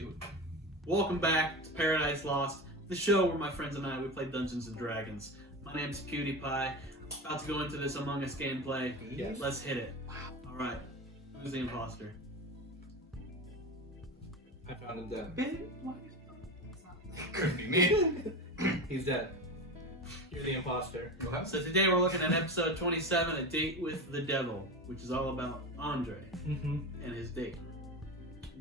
do it. Welcome back to Paradise Lost, the show where my friends and I, we play Dungeons and Dragons. My name's PewDiePie. I'm about to go into this Among Us gameplay. Yes. Let's hit it. Alright. Who's the imposter? I found him dead. Couldn't be me. He's dead. You're the imposter. What? So today we're looking at episode 27, A Date with the Devil, which is all about Andre Mm-hmm. and his date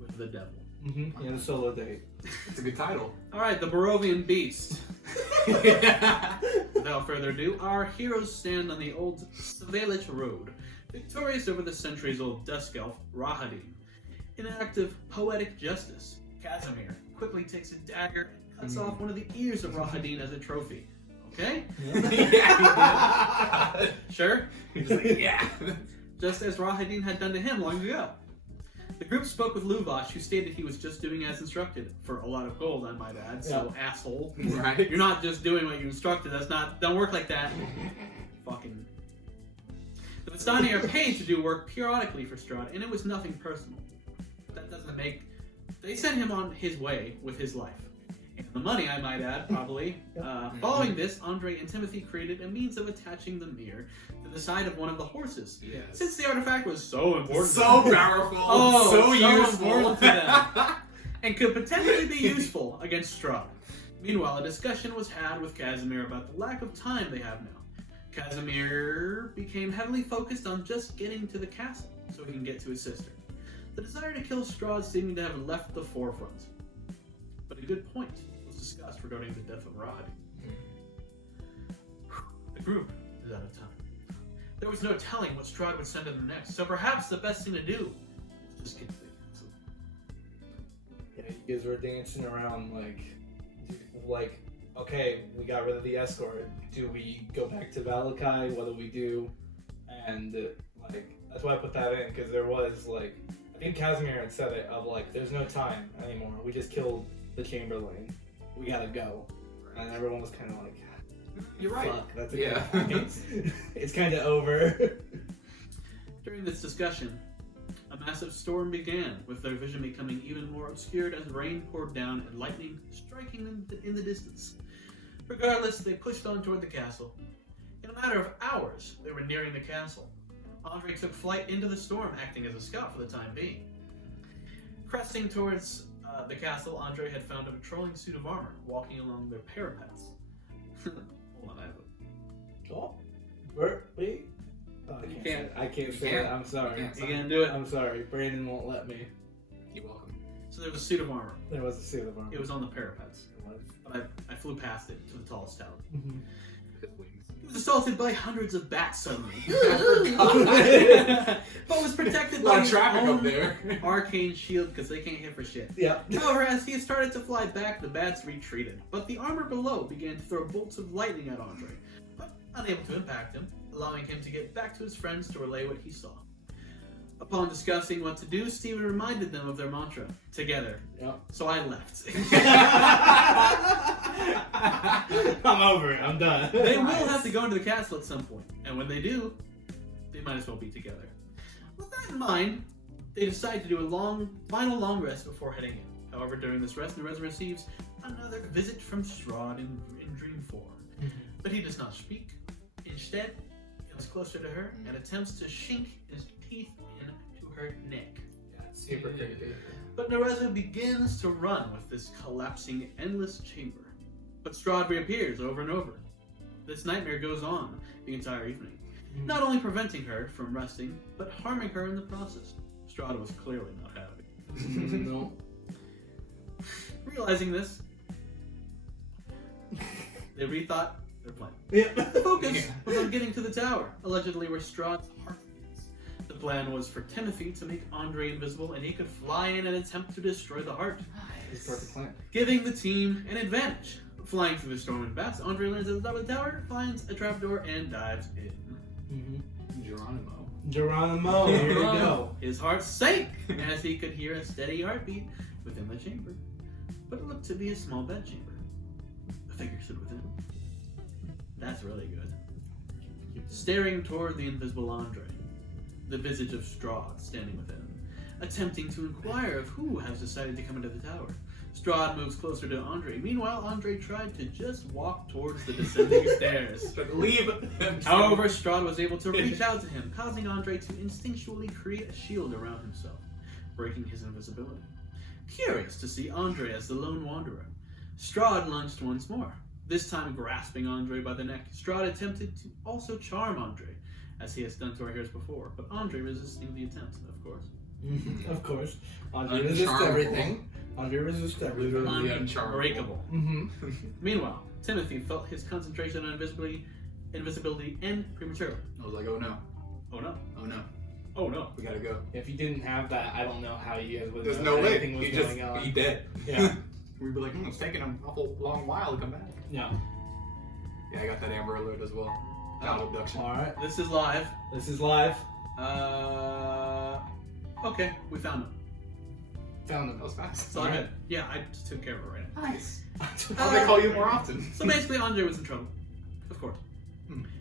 with the devil. Mm-hmm. He had a solo date. It's a good title. Alright, the Barovian Beast. Without further ado, our heroes stand on the old Savalich Road, victorious over the centuries-old Dusk Elf, Rahadin. In an act of poetic justice, Casimir quickly takes a dagger and cuts off one of the ears of Rahadin as a trophy. Okay? Yeah. Sure? He's like, yeah. Just as Rahadin had done to him long ago. The group spoke with Luvash, who stated he was just doing as instructed, for a lot of gold, I might add, so asshole. Right. You're not just doing what you instructed, don't work like that. Fucking. The Vistani are paid to do work periodically for Strahd, and it was nothing personal. That doesn't make... They sent him on his way with his life. And the money, I might add, probably. Following this, Andre and Timothy created a means of attaching the mirror to the side of one of the horses. Yes. Since the artifact was so important, So powerful. oh, so useful. important to them, and could potentially be useful against Strahd. Meanwhile, a discussion was had with Casimir about the lack of time they have now. Casimir became heavily focused on just getting to the castle so he can get to his sister. The desire to kill Strahd seeming to have left the forefront. But a good point was discussed regarding the death of Rod. The group is out of time. There was no telling what Strahd would send to them next, so perhaps the best thing to do is just get to the castle. Yeah, you guys were dancing around like, okay, we got rid of the escort. Do we go back to Valakai? What do we do? And that's why I put that in, because there was I think Casimir had said it of there's no time anymore. We just killed the Chamberlain. We gotta go. And everyone was kind of like, You're right. fuck, that's a Yeah. good point. It's kind of over. During this discussion, a massive storm began, with their vision becoming even more obscured as rain poured down and lightning striking them in the distance. Regardless, they pushed on toward the castle. In a matter of hours, they were nearing the castle. Andre took flight into the storm, acting as a scout for the time being. Cresting towards the castle, Andre had found a patrolling suit of armor, walking along their parapets. Hold on, I have it. Oh, wait. Oh, You can't. I can't say can't. it. I'm sorry. You can't. You gonna do it? I'm sorry. Brandon won't let me. You're welcome. So there was a suit of armor. There was a suit of armor. It was on the parapets, It was. but I flew past it to the tallest tower. Mhm. His wings. He was assaulted by hundreds of bats suddenly, but was protected A by lot of his traffic own up there. arcane shield because they can't hit for shit. Yeah. However, as he started to fly back, the bats retreated, but the armor below began to throw bolts of lightning at Andre, but unable to impact him, allowing him to get back to his friends to relay what he saw. Upon discussing what to do, Stephen reminded them of their mantra, together. Yep. So I left. I'm over it. I'm done. They will have to go into the castle at some point, and when they do, they might as well be together. With that in mind, they decide to do a final long rest before heading in. However, during this rest, Nereza receives another visit from Strahd in dream form. But he does not speak. Instead, he comes closer to her and attempts to sink his teeth into her neck. Yeah, it's super creepy. But Nereza begins to run with this collapsing, endless chamber. But Strahd reappears over and over. This nightmare goes on the entire evening, not only preventing her from resting, but harming her in the process. Strahd was clearly not happy. No. Realizing this, they rethought their plan. Yeah. The focus was on getting to the tower, allegedly where Strahd's heart is. The plan was for Timothy to make Andre invisible and he could fly in and attempt to destroy the heart, It's a perfect plan. giving the team an advantage. Flying through the storm and bats, Andre lands at the top of the tower, finds a trapdoor, and dives in. Geronimo. Geronimo. Here we go. His heart sank as he could hear a steady heartbeat within the chamber. But it looked to be a small bedchamber. A figure stood within. That's really good. Staring toward the invisible Andre, the visage of Strahd standing within. attempting to inquire of who has decided to come into the tower. Strahd moves closer to Andre. Meanwhile, Andre tried to just walk towards the descending stairs. Leave. However, Strahd was able to reach out to him, causing Andre to instinctually create a shield around himself, breaking his invisibility. Curious to see Andre as the lone wanderer, Strahd lunged once more, this time grasping Andre by the neck. Strahd attempted to also charm Andre, as he has done to our heroes before, but Andre resisting the attempt, of course. Of course. Andre resists Uncharmable. everything. Andre resists everything. Literally uncharmable. Unbreakable. Mm-hmm. Meanwhile, Timothy felt his concentration on invisibility end prematurely. I was like, oh no, Oh no. oh no, Oh no. we gotta go. If you didn't have that, I don't know how you guys would There's know no way. anything was He just going on. be dead. Yeah. We'd be like, it's taking an awful long while to come back. Yeah. Yeah, I got that Amber Alert as well. Child abduction. Alright. This is live. This is live. Okay, we found him. Found That them. was fast. So I'm good. Yeah, I just took care of it right now. Nice. I'll they call you more often. So basically, Andre was in trouble. Of course.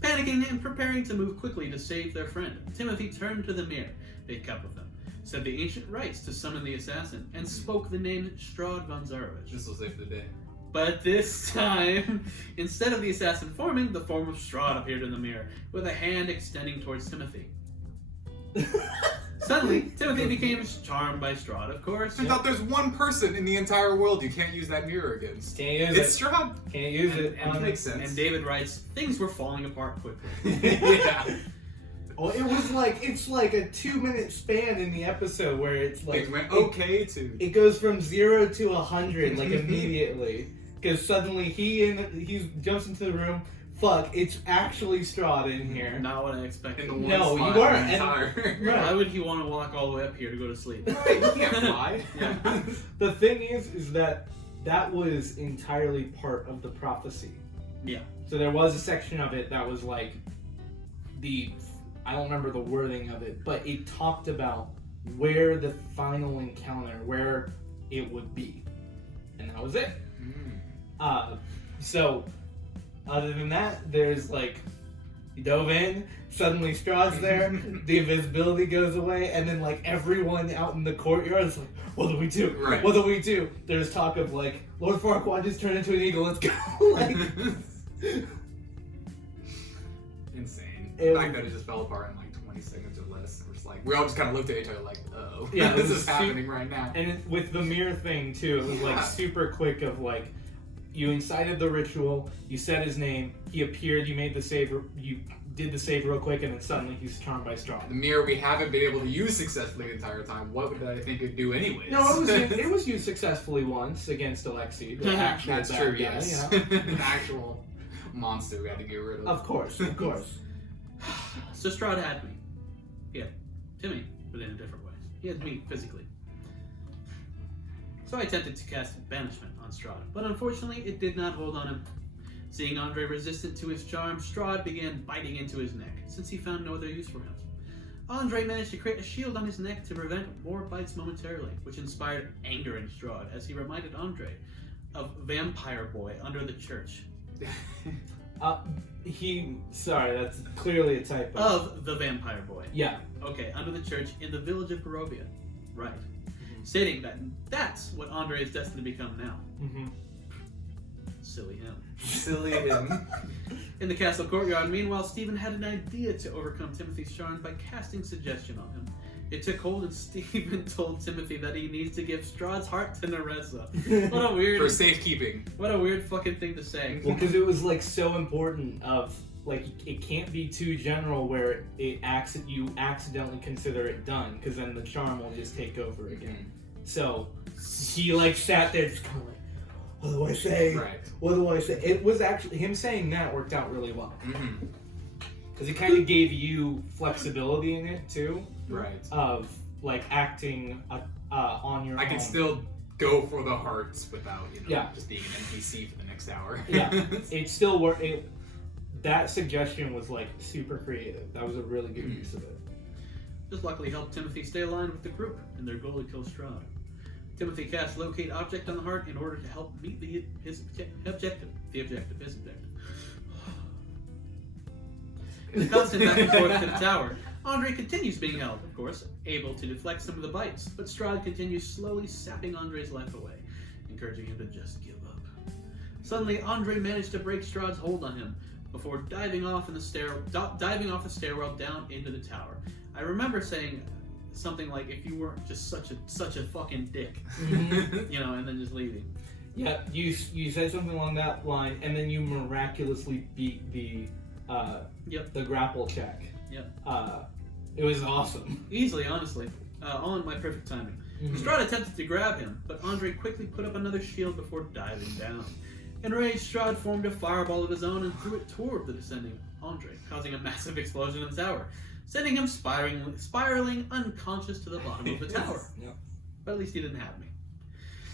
Panicking and preparing to move quickly to save their friend, Timothy turned to the mirror they'd kept with them, said the ancient rites to summon the assassin, and spoke the name Strahd von Zarovich. This will save the day. But this time, instead of the assassin forming, the form of Strahd appeared in the mirror, with a hand extending towards Timothy. Suddenly, Timothy became charmed by Strahd, of course. Turns out there's one person in the entire world you can't use that mirror against. Can't use It's it. Strahd. Can't use it. And it makes sense. And David writes, things were falling apart quickly. Yeah. Oh, it was like, it's like a 2-minute span in the episode where it's like, Things went okay to. it goes from 0 to 100 like immediately. Because suddenly he jumps into the room. Fuck, it's actually Strahd in here. Not what I expected. In the one No, spot you weren't. in the entire. Right. Why would he want to walk all the way up here to go to sleep? Right, you can't fly. Yeah. The thing is that was entirely part of the prophecy. Yeah. So there was a section of it that was like I don't remember the wording of it, but it talked about where the final encounter, where it would be. And that was it. So other than that, there's like, you dove in, suddenly Strahd's there, the invisibility goes away, and then like everyone out in the courtyard is like, what do we do? Right. What do we do? There's talk of like, Lord Farquaad just turned into an eagle, let's go. Like, Insane. It The fact that it just fell apart in like 20 seconds or less. We're just like, we all just kind of looked at each other like, oh, Yeah, this it was is happening right now. and with the mirror thing too, it was like Yeah. super quick of like, you incited the ritual, you said his name, he appeared, you made the save, you did the save real quick, and then suddenly he's charmed by Strahd. The mirror we haven't been able to use successfully the entire time. What would I think it'd do anyways? No, it was used successfully once against Alexi. the actual That's bad true, guy, yes. yeah. An actual monster we had to get rid of. Of course, of course. So Strahd had me. He had Timmy, but in a different way. He had me physically. So I attempted to cast banishment on Strahd, but unfortunately it did not hold on him. Seeing Andre resistant to his charm, Strahd began biting into his neck, since he found no other use for him. Andre managed to create a shield on his neck to prevent more bites momentarily, which inspired anger in Strahd as he reminded Andre of Vampire Boy under the church. Sorry, that's clearly a typo. Of the Vampire Boy. Yeah. Okay, under the church in the village of Barovia. Right. Stating that that's what Andre is destined to become now. Mm-hmm. Silly him. Silly him. In the castle courtyard, meanwhile, Stephen had an idea to overcome Timothy's charm by casting suggestion on him. It took hold, and Stephen told Timothy that he needs to give Strahd's heart to Nereza. What a weird, For safekeeping. what a weird fucking thing to say. Well, because it was like so important. Of like, it can't be too general where you accidentally consider it done, because then the charm will just take over again. So he like sat there just kind of like, what do I say? Right. What do I say? It was actually him saying that worked out really well, Mm-hmm. because it kind of gave you flexibility in it too, Right. of like acting on your own. I can still go for the hearts without, Yeah. just being an NPC for the next hour. Yeah, it still worked. That suggestion was like super creative. That was a really good use of it. This luckily helped Timothy stay aligned with the group in their goal to kill Strahd. Timothy cast Locate Object on the heart in order to help meet his objective. In the constant back and forth to the tower, Andre continues being held, of course, able to deflect some of the bites, but Strahd continues slowly sapping Andre's life away, encouraging him to just give up. Suddenly, Andre managed to break Strahd's hold on him before diving off the stairwell down into the tower. I remember saying something like, "If you weren't just such a fucking dick," you know, and then just leaving. Yeah, you said something along that line, and then you miraculously beat the grapple check. Yep. It was awesome. Easily, honestly. All in my perfect timing. Mm-hmm. Strahd attempted to grab him, but Andre quickly put up another shield before diving down. Enraged, Strahd formed a fireball of his own and threw it toward the descending Andre, causing a massive explosion in the tower, sending him spiraling unconscious to the bottom of the tower. Yep. But at least he didn't have me.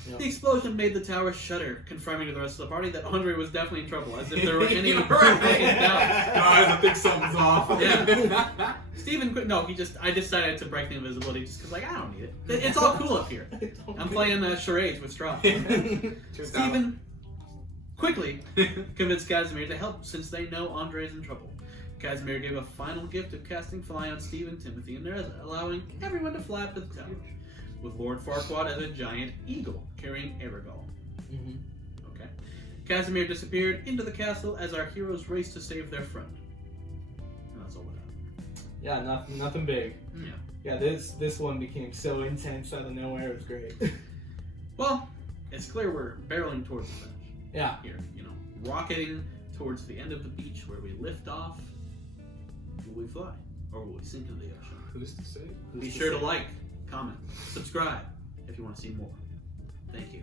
Yep. The explosion made the tower shudder, confirming to the rest of the party that Andre was definitely in trouble, as if there were any Right. fucking doubt. Guys, I think something's off. Yeah. Steven quit. No, I decided to break the invisibility just because, like, I don't need it. It's all cool up here. I'm playing charades with Strahd. Steven quickly convinced Casimir to help since they know Andre is in trouble. Casimir gave a final gift of casting fly on Steve and Timothy, and they're allowing everyone to fly up to the tower, with Lord Farquaad as a giant eagle carrying Aragol. Mm-hmm. Okay. Casimir disappeared into the castle as our heroes raced to save their friend. And that's all that happened. Yeah, nothing big. Yeah. Yeah, this one became so intense out of nowhere. It was great. Well, it's clear we're barreling towards the finish. Yeah. Here, rocketing towards the end of the beach where we lift off. Will we fly, or will we sink into the ocean? Who's to say? Be sure to like, comment, subscribe if you want to see more. Thank you.